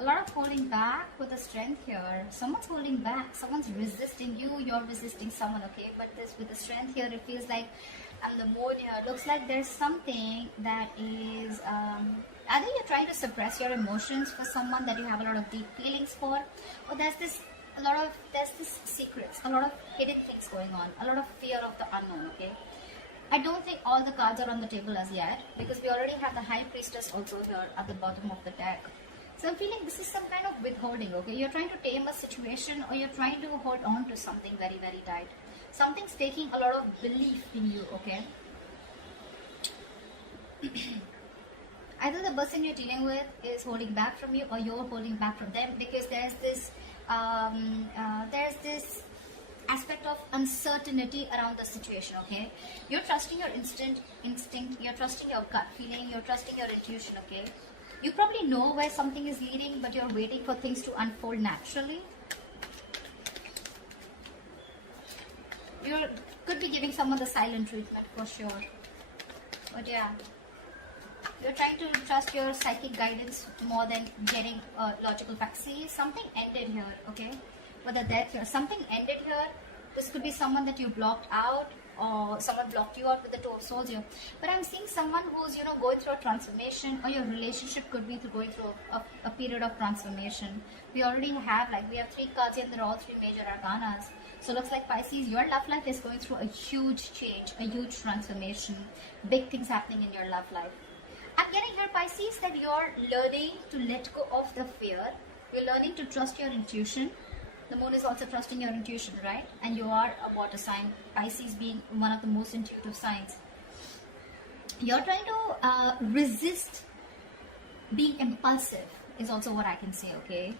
A lot of holding back with the strength here. Someone's holding back. Someone's resisting you. You're resisting someone, okay? But this with the strength here, it feels like, and the moon here, looks like there's something that is, either you're trying to suppress your emotions for someone that you have a lot of deep feelings for, or there's this secrets, a lot of hidden things going on, a lot of fear of the unknown, okay? I don't think all the cards are on the table as yet, because we already have the High Priestess also here at the bottom of the deck. So I'm feeling this is some kind of withholding, okay? You're trying to tame a situation, or you're trying to hold on to something very, very tight. Something's taking a lot of belief in you, okay? Either the person you're dealing with is holding back from you, or you're holding back from them, because there's this aspect of uncertainty around the situation, okay? You're trusting your instinct, you're trusting your gut feeling, you're trusting your intuition, okay? You probably know where something is leading, but you're waiting for things to unfold naturally. You could be giving someone the silent treatment for sure. But yeah, you're trying to trust your psychic guidance more than getting logical facts. See, something ended here, okay? With the death here, something ended here. This could be someone that you blocked out, or someone blocked you out with the Two of Swords here. But I'm seeing someone who's, you know, going through a transformation, or your relationship could be going through a period of transformation. We already have, like, we have 3 cards here, and they're all 3 major arcanas. So looks like Pisces, your love life is going through a huge change, a huge transformation, big things happening in your love life. I'm getting here, Pisces, that you're learning to let go of the fear. You're learning to trust your intuition. The moon is also trusting your intuition, right? And you are a water sign, Pisces being one of the most intuitive signs. You're trying to resist being impulsive, is also what I can say, okay?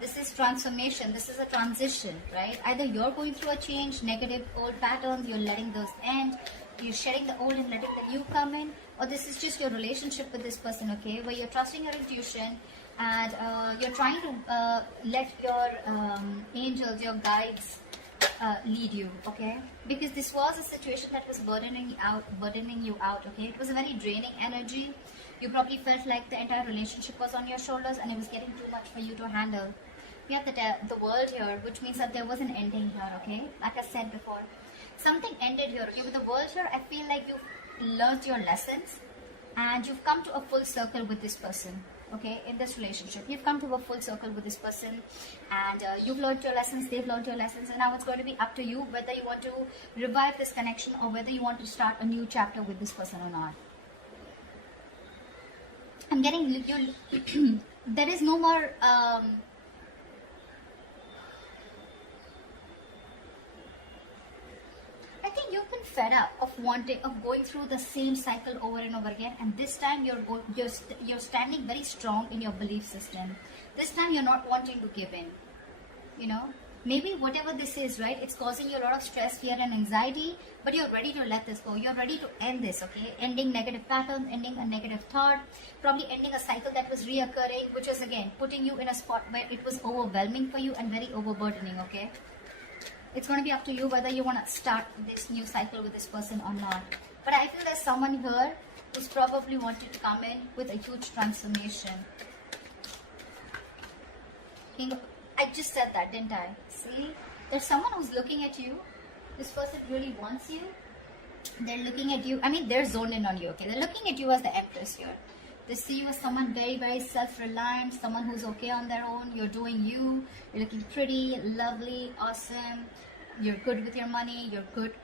This is transformation. This is a transition, right? Either you're going through a change, negative old patterns, you're letting those end, you're shedding the old and letting the new come in, or this is just your relationship with this person, okay? Where you're trusting your intuition, and you're trying to let your angels, your guides lead you, okay? Because this was a situation that was burdening you out, okay? It was a very draining energy. You probably felt like the entire relationship was on your shoulders, and it was getting too much for you to handle. We have the world here, which means that there was an ending here, okay? Like I said before, something ended here, okay? With the world here, I feel like you've learned your lessons, and you've come to a full circle with this person, okay? In this relationship, you've come to a full circle with this person, and you've learned your lessons, they've learned your lessons, and now it's going to be up to you whether you want to revive this connection, or whether you want to start a new chapter with this person or not. I'm getting there is no more I think you've been fed up of going through the same cycle over and over again, and this time you're standing very strong in your belief system. This time you're not wanting to give in, you know. Maybe whatever this is, right, it's causing you a lot of stress, fear and anxiety, but you're ready to let this go. You're ready to end this, okay? Ending negative patterns, ending a negative thought, probably ending a cycle that was reoccurring, which was again putting you in a spot where it was overwhelming for you and very overburdening, okay? It's going to be up to you whether you want to start this new cycle with this person or not. But I feel there's someone here who's probably wanting to come in with a huge transformation. I just said that, didn't I? See? There's someone who's looking at you. This person really wants you. They're looking at you. I mean, they're zoned in on you, okay? They're looking at you as the Empress here. They see you as someone very, very self-reliant, someone who's okay on their own. You're doing you. You're looking pretty, lovely, awesome. You're good with your money. You're good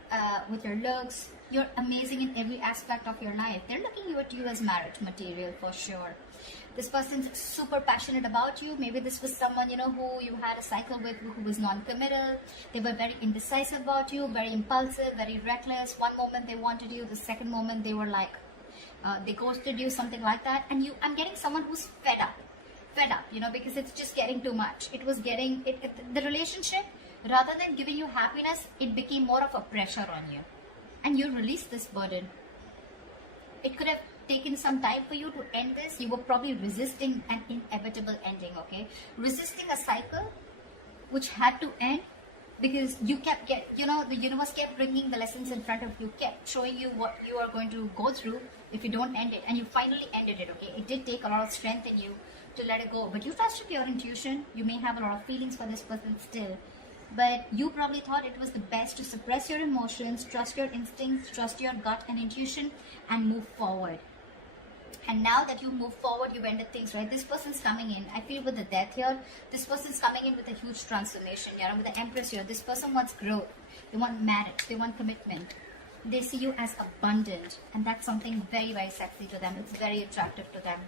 with your looks. You're amazing in every aspect of your life. They're looking at you as marriage material for sure. This person's super passionate about you. Maybe this was someone, you know, who you had a cycle with, who was non-committal. They were very indecisive about you, very impulsive, very reckless. One moment they wanted you, the second moment they were like, they ghosted you, something like that. And I'm getting someone who's fed up, you know, because it's just getting too much. It was getting, the relationship, rather than giving you happiness, it became more of a pressure on you. And you released this burden. It could have taken some time for you to end this. You were probably resisting an inevitable ending, okay? Resisting a cycle which had to end because you kept the universe kept bringing the lessons in front of you, kept showing you what you are going to go through if you don't end it, and you finally ended it. Okay, it did take a lot of strength in you to let it go, but you trusted your intuition. You may have a lot of feelings for this person still, but you probably thought it was the best to suppress your emotions, trust your instincts, trust your gut and intuition, and move forward. And now that you move forward, you've ended things, right? This person's coming in, I feel, with the death here. This person's coming in with a huge transformation, with the Empress here. This person wants growth. They want marriage. They want commitment. They see you as abundant, and that's something very, very sexy to them. It's very attractive to them.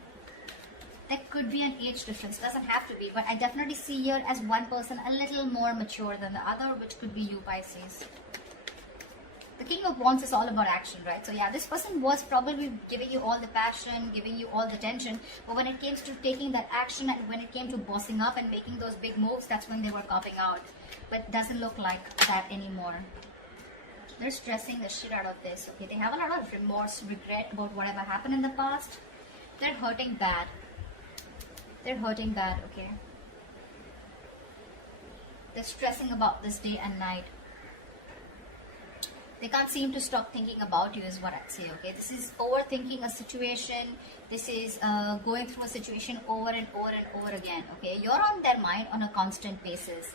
There could be an age difference, doesn't have to be, but I definitely see here as one person a little more mature than the other, which could be you, Pisces. The King of Wands is all about action, right? So yeah, this person was probably giving you all the passion, giving you all the tension, but when it came to taking that action and when it came to bossing up and making those big moves, that's when they were copping out. But doesn't look like that anymore. They're stressing the shit out of this, okay? They have a lot of remorse, regret about whatever happened in the past. They're hurting bad. They're hurting bad, okay? They're stressing about this day and night. They can't seem to stop thinking about you is what I'd say, okay? This is overthinking a situation. This is going through a situation over and over and over again, okay? You're on their mind on a constant basis.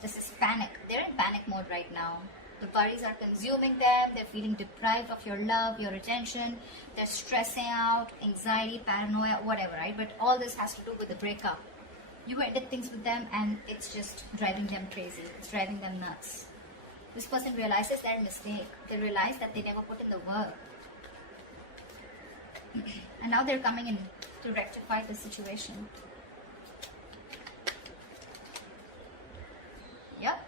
This is panic. They're in panic mode right now. The worries are consuming them. They're feeling deprived of your love, your attention. They're stressing out, anxiety, paranoia, whatever, right? But all this has to do with the breakup. You ended things with them and it's just driving them crazy. It's driving them nuts. This person realizes their mistake. They realize that they never put in the work. And now they're coming in to rectify the situation. Yep.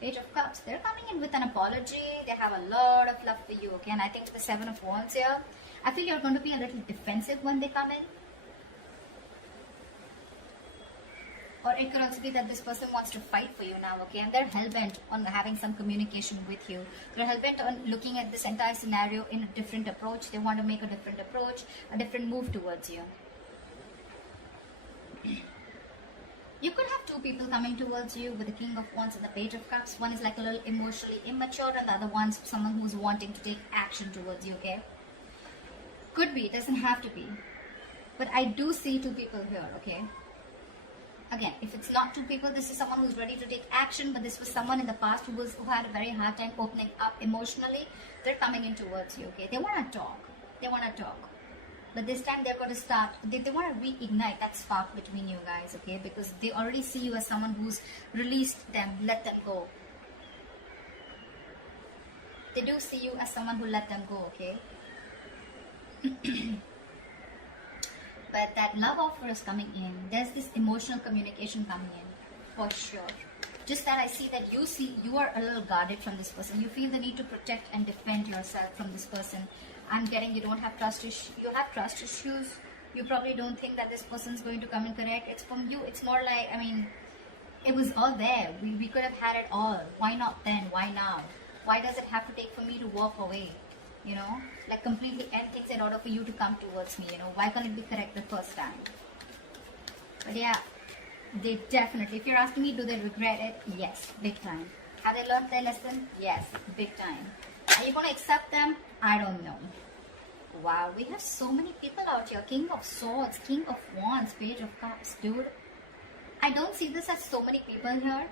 Page of Cups. They're coming in with an apology. They have a lot of love for you, okay? And I think the 7 of Wands here, I feel you're going to be a little defensive when they come in. Or it could also be that this person wants to fight for you now, okay? And they're hell-bent on having some communication with you. They're hell-bent on looking at this entire scenario in a different approach. They want to make a different approach, a different move towards you. You could have two people coming towards you with the King of Wands and the Page of Cups. One is like a little emotionally immature and the other one's someone who's wanting to take action towards you, okay? Could be, it doesn't have to be. But I do see two people here, okay? Again, if it's not two people, this is someone who's ready to take action, but this was someone in the past who had a very hard time opening up emotionally. They're coming in towards you, okay? They want to talk. They want to talk. But this time they're going to start, they want to reignite that spark between you guys, okay? Because they already see you as someone who's released them, let them go. They do see you as someone who let them go, okay? But that love offer is coming in. There's this emotional communication coming in, for sure. Just that I see that you are a little guarded from this person. You feel the need to protect and defend yourself from this person. I'm getting you don't have trust issues. You have trust issues. You probably don't think that this person's going to come and correct. It's from you. It's more like, I mean, it was all there. We could have had it all. Why not then? Why now? Why does it have to take for me to walk away? You know, like completely end things in order for you to come towards me, you know. Why can't it be correct the first time? But yeah, they definitely, if you're asking me, do they regret it? Yes, big time. Have they learned their lesson? Yes, big time. Are you going to accept them? I don't know. Wow, we have so many people out here. King of Swords, King of Wands, Page of Cups, dude. I don't see this as so many people here.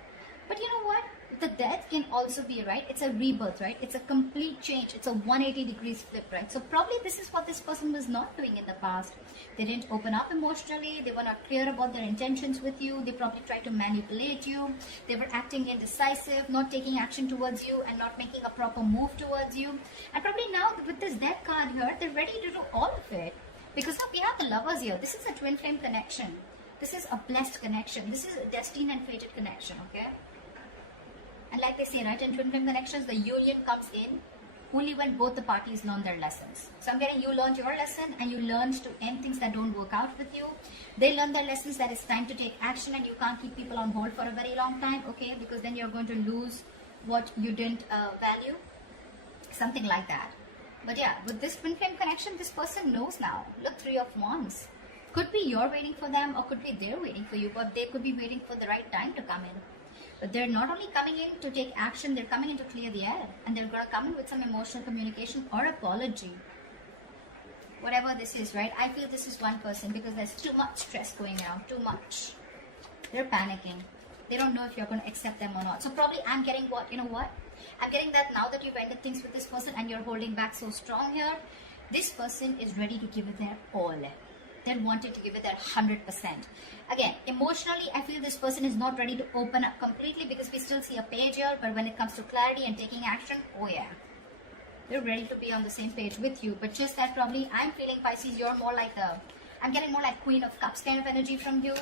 But you know what? The death can also be, right? It's a rebirth, right? It's a complete change. It's a 180 degrees flip, right? So probably this is what this person was not doing in the past. They didn't open up emotionally. They were not clear about their intentions with you. They probably tried to manipulate you. They were acting indecisive, not taking action towards you and not making a proper move towards you. And probably now with this death card here, they're ready to do all of it. Because look, we have the Lovers here. This is a twin flame connection. This is a blessed connection. This is a destined and fated connection, okay? And like they say, right, in twin flame connections, the union comes in only when both the parties learn their lessons. So I'm getting you learned your lesson and you learned to end things that don't work out with you. They learn their lessons that it's time to take action and you can't keep people on hold for a very long time, okay? Because then you're going to lose what you didn't value. Something like that. But yeah, with this twin flame connection, this person knows now. Look, 3 of Wands. Could be you're waiting for them or could be they're waiting for you, but they could be waiting for the right time to come in. But they're not only coming in to take action, they're coming in to clear the air. And they're going to come in with some emotional communication or apology. Whatever this is, right? I feel this is one person because there's too much stress going around. Too much. They're panicking. They don't know if you're going to accept them or not. So probably I'm getting what? You know what? I'm getting that now that you've ended things with this person and you're holding back so strong here, this person is ready to give it their all. They're wanting to give it their 100%. Again, emotionally, I feel this person is not ready to open up completely because we still see a page here. But when it comes to clarity and taking action, oh yeah. They're ready to be on the same page with you. But just that probably I'm feeling, Pisces, you're more like I'm getting more like Queen of Cups kind of energy from you.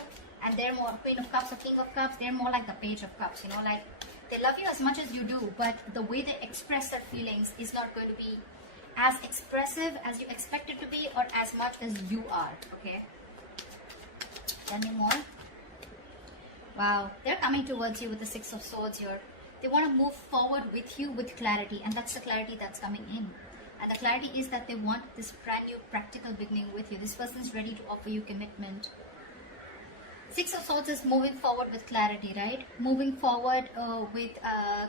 And they're more Queen of Cups or King of Cups. They're more like the Page of Cups, you know, like they love you as much as you do. But the way they express their feelings is not going to be as expressive as you expect it to be or as much as you are, okay? Tell me more. Wow, they're coming towards you with the Six of Swords here. They want to move forward with you with clarity, and that's the clarity that's coming in. And the clarity is that they want this brand new practical beginning with you. This person is ready to offer you commitment. Six of Swords is moving forward with clarity, right? Moving forward with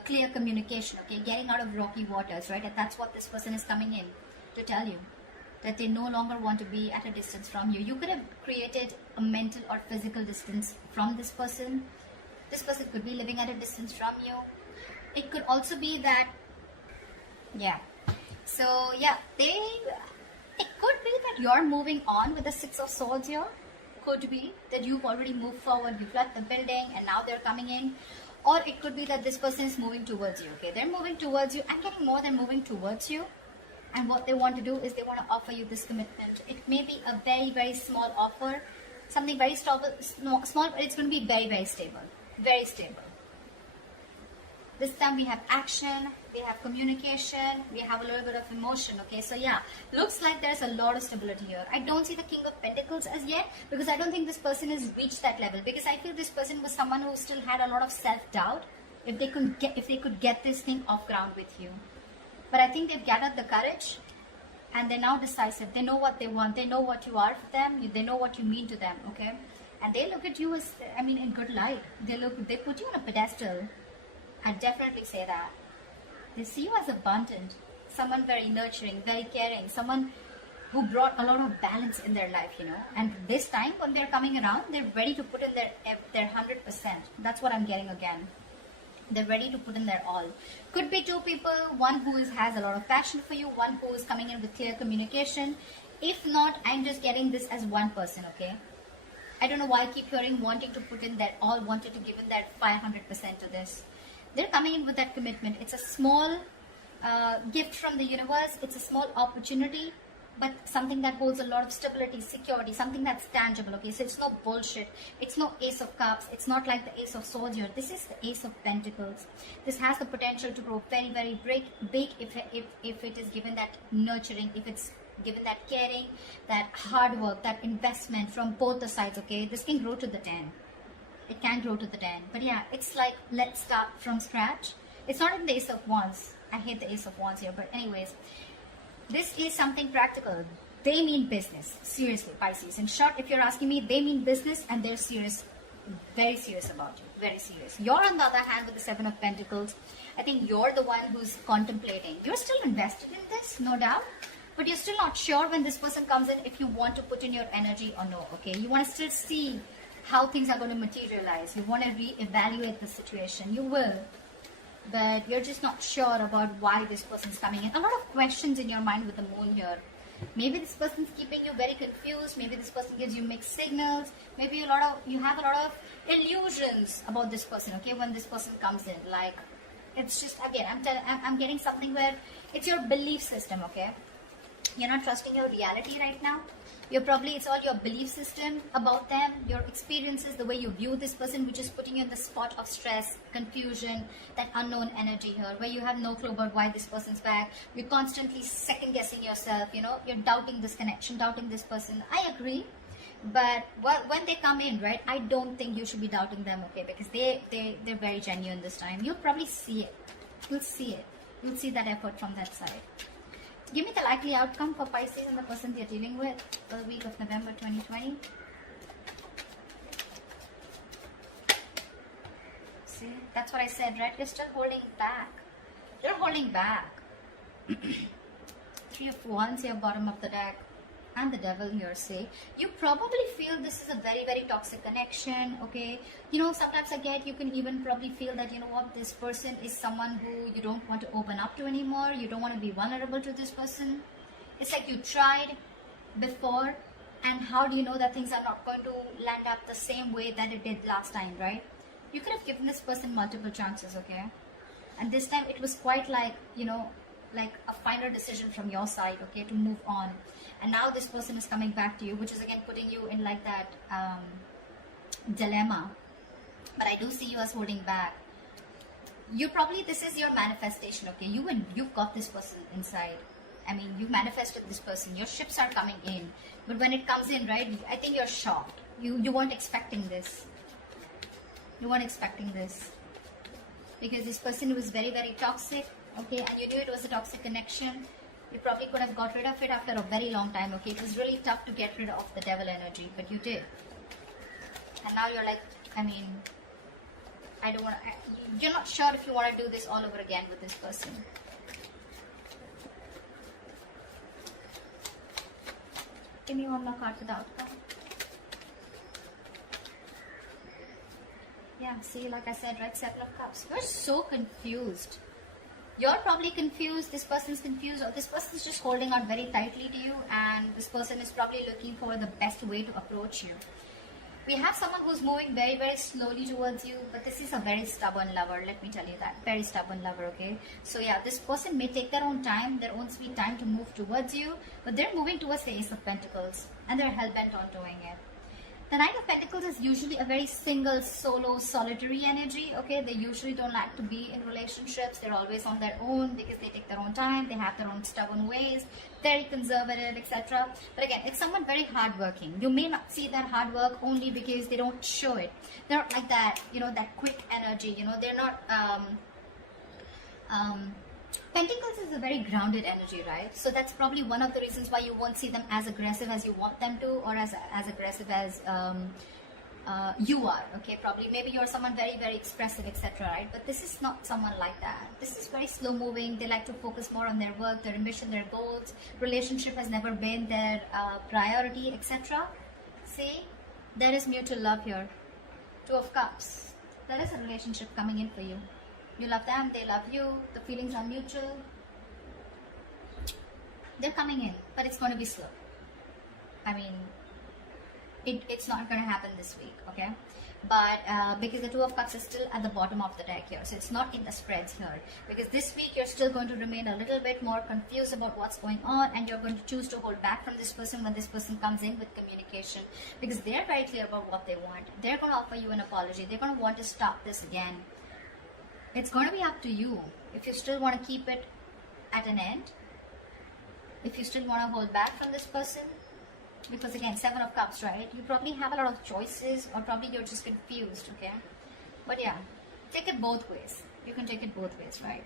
clear communication, okay? Getting out of rocky waters, right? And that's what this person is coming in to tell you. That they no longer want to be at a distance from you. You could have created a mental or physical distance from this person. This person could be living at a distance from you. It could also be that, yeah. So, yeah, it could be that you're moving on with the Six of Swords here. Could be that you've already moved forward, you've left the building and now they're coming in. Or it could be that this person is moving towards you, okay? They're moving towards you. I'm getting more than moving towards you. And what they want to do is they want to offer you this commitment. It may be a very, very small offer. Something very small, but it's going to be very, very stable. Very stable. This time we have action, we have communication, we have a little bit of emotion, okay? So yeah, looks like there's a lot of stability here. I don't see the King of Pentacles as yet because I don't think this person has reached that level, because I feel this person was someone who still had a lot of self-doubt if they could get this thing off ground with you. But I think they've gathered the courage and they're now decisive. They know what they want. They know what you are for them. They know what you mean to them, okay? And they look at you as, I mean, in good light. They put you on a pedestal. I'd definitely say that. They see you as abundant, someone very nurturing, very caring, someone who brought a lot of balance in their life, you know. And this time when they're coming around, they're ready to put in their 100%. That's what I'm getting again. They're ready to put in their all. Could be two people, one who has a lot of passion for you, one who is coming in with clear communication. If not, I'm just getting this as one person, okay? I don't know why I keep hearing wanting to put in their all, wanted to give in their 500% to this. They're coming in with that commitment. It's a small gift from the universe. It's a small opportunity, but something that holds a lot of stability, security, something that's tangible, okay? So it's no bullshit. It's no Ace of Cups. It's not like the Ace of Swords here. This is the Ace of Pentacles. This has the potential to grow very, very big if it is given that nurturing, if it's given that caring, that hard work, that investment from both the sides, okay? This can grow to the 10. It can grow to the 10. But yeah, it's like, let's start from scratch. It's not in the Ace of Wands. I hate the Ace of Wands here. But anyways, this is something practical. They mean business. Seriously, Pisces. In short, if you're asking me, they mean business and they're serious. Very serious about you. Very serious. You're on the other hand with the Seven of Pentacles. I think you're the one who's contemplating. You're still invested in this, no doubt. But you're still not sure when this person comes in if you want to put in your energy or no, okay? You want to still see how things are going to materialize. You want to re-evaluate the situation. You will. But you're just not sure about why this person's coming in. A lot of questions in your mind with the moon here. Maybe this person's keeping you very confused. Maybe this person gives you mixed signals. Maybe you have a lot of illusions about this person, okay, when this person comes in. Like, it's just, again, I'm getting something where it's your belief system, okay? You're not trusting your reality right now. It's all your belief system about them, your experiences, the way you view this person, which is putting you in the spot of stress, confusion, that unknown energy here, where you have no clue about why this person's back. You're constantly second guessing yourself, you know, you're doubting this connection, doubting this person. I agree. But when they come in, right, I don't think you should be doubting them, okay, because they're very genuine this time. You'll probably see it. You'll see it. You'll see that effort from that side. Give me the likely outcome for Pisces and the person they're dealing with for the week of November 2020. 6 See, that's what I said, right? You're still holding back. You're holding back. Three of Wands here, bottom of the deck. And the devil here, say. You probably feel this is a very, very toxic connection, okay? You know, sometimes you can even probably feel that, you know what, this person is someone who you don't want to open up to anymore. You don't want to be vulnerable to this person. It's like you tried before, and how do you know that things are not going to land up the same way that it did last time, right? You could have given this person multiple chances, okay? And this time it was quite like, you know, like a final decision from your side, okay, to move on. And now this person is coming back to you, which is again putting you in like that dilemma. But I do see you as holding back. You probably, this is your manifestation, okay? You've got this person inside. I mean, you manifested this person. Your ships are coming in. But when it comes in, right, I think you're shocked. You weren't expecting this. You weren't expecting this. Because this person was very, very toxic, okay? And you knew it was a toxic connection. You probably could have got rid of it after a very long time, okay? It was really tough to get rid of the devil energy, but you did. And now you're like, I mean, I don't want to, you're not sure if you want to do this all over again with this person. Give me one more card for the outcome. Yeah, see, like I said, right, Seven of Cups. You're so confused. You're probably confused, this person's confused, or this person's just holding on very tightly to you, and this person is probably looking for the best way to approach you. We have someone who's moving very, very slowly towards you, but this is a very stubborn lover, let me tell you that. Very stubborn lover, okay? So yeah, this person may take their own time, their own sweet time to move towards you, but they're moving towards the Ace of Pentacles, and they're hell-bent on doing it. The Nine of Pentacles is usually a very single, solo, solitary energy, okay? They usually don't like to be in relationships. They're always on their own because they take their own time. They have their own stubborn ways, very conservative, etc. But again, it's someone very hardworking. You may not see that hard work only because they don't show it. They're not like that, you know, that quick energy, you know. They're not... Pentacles is a very grounded energy, right? So that's probably one of the reasons why you won't see them as aggressive as you want them to, or as aggressive as you are, okay? Probably, maybe you're someone very, very expressive, etc., right? But this is not someone like that. This is very slow moving. They like to focus more on their work, their ambition, their goals. Relationship has never been their priority, etc. See, there is mutual love here. Two of Cups. There is a relationship coming in for you. You love them, they love you, the feelings are mutual. They're coming in, but it's going to be slow. I mean, it's not going to happen this week, okay? But because the Two of Cups is still at the bottom of the deck here, so it's not in the spreads here. Because this week you're still going to remain a little bit more confused about what's going on, and you're going to choose to hold back from this person when this person comes in with communication. Because they're very clear about what they want. They're going to offer you an apology. They're going to want to stop this again. It's going to be up to you if you still want to keep it at an end, if you still want to hold back from this person. Because again, Seven of Cups, right? You probably have a lot of choices, or probably you're just confused, okay? But yeah, take it both ways. You can take it both ways, right?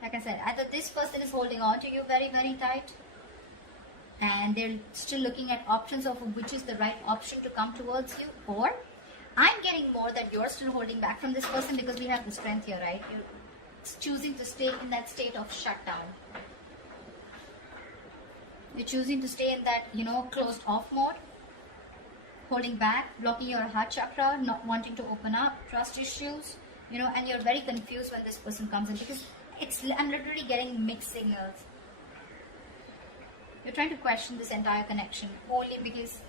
Like I said, either this person is holding on to you very, very tight, and they're still looking at options of which is the right option to come towards you, or I'm getting more that you're still holding back from this person because we have the Strength here, right? You're choosing to stay in that state of shutdown. You're choosing to stay in that, you know, closed off mode, holding back, blocking your heart chakra, not wanting to open up, trust issues, you know, and you're very confused when this person comes in because I'm literally getting mixed signals. You're trying to question this entire connection only because,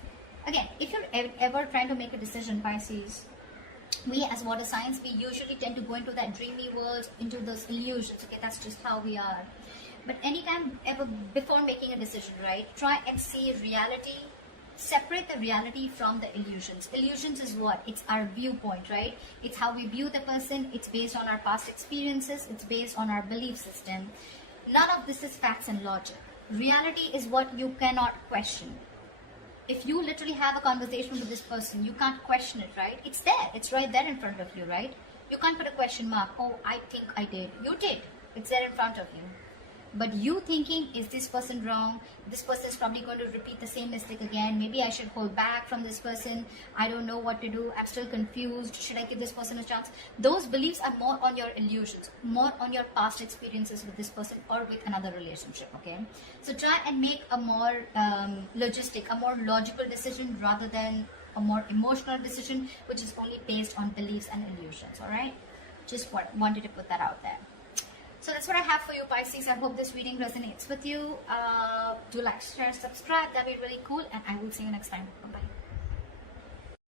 again, if you're ever trying to make a decision, Pisces, we as water signs, we usually tend to go into that dreamy world, into those illusions, okay? That's just how we are. But anytime ever before making a decision, right, try and see reality, separate the reality from the illusions. Illusions is what? It's our viewpoint, right? It's how we view the person. It's based on our past experiences. It's based on our belief system. None of this is facts and logic. Reality is what you cannot question. If you literally have a conversation with this person, you can't question it, right? It's there. It's right there in front of you, right? You can't put a question mark. Oh, I think I did. You did. It's there in front of you. but you thinking, is this person wrong? This person is probably going to repeat the same mistake again. Maybe I should hold back from this person. I don't know what to do. I'm still confused. Should I give this person a chance? Those beliefs are more on your illusions, more on your past experiences with this person or with another relationship, okay? So try and make a more logistic, a more logical decision rather than a more emotional decision, which is only based on beliefs and illusions. All right, just wanted to put that out there. So that's what I have for you, Pisces. I hope this reading resonates with you. Do like, share, subscribe. That'd be really cool, and I will see you next time. Bye bye.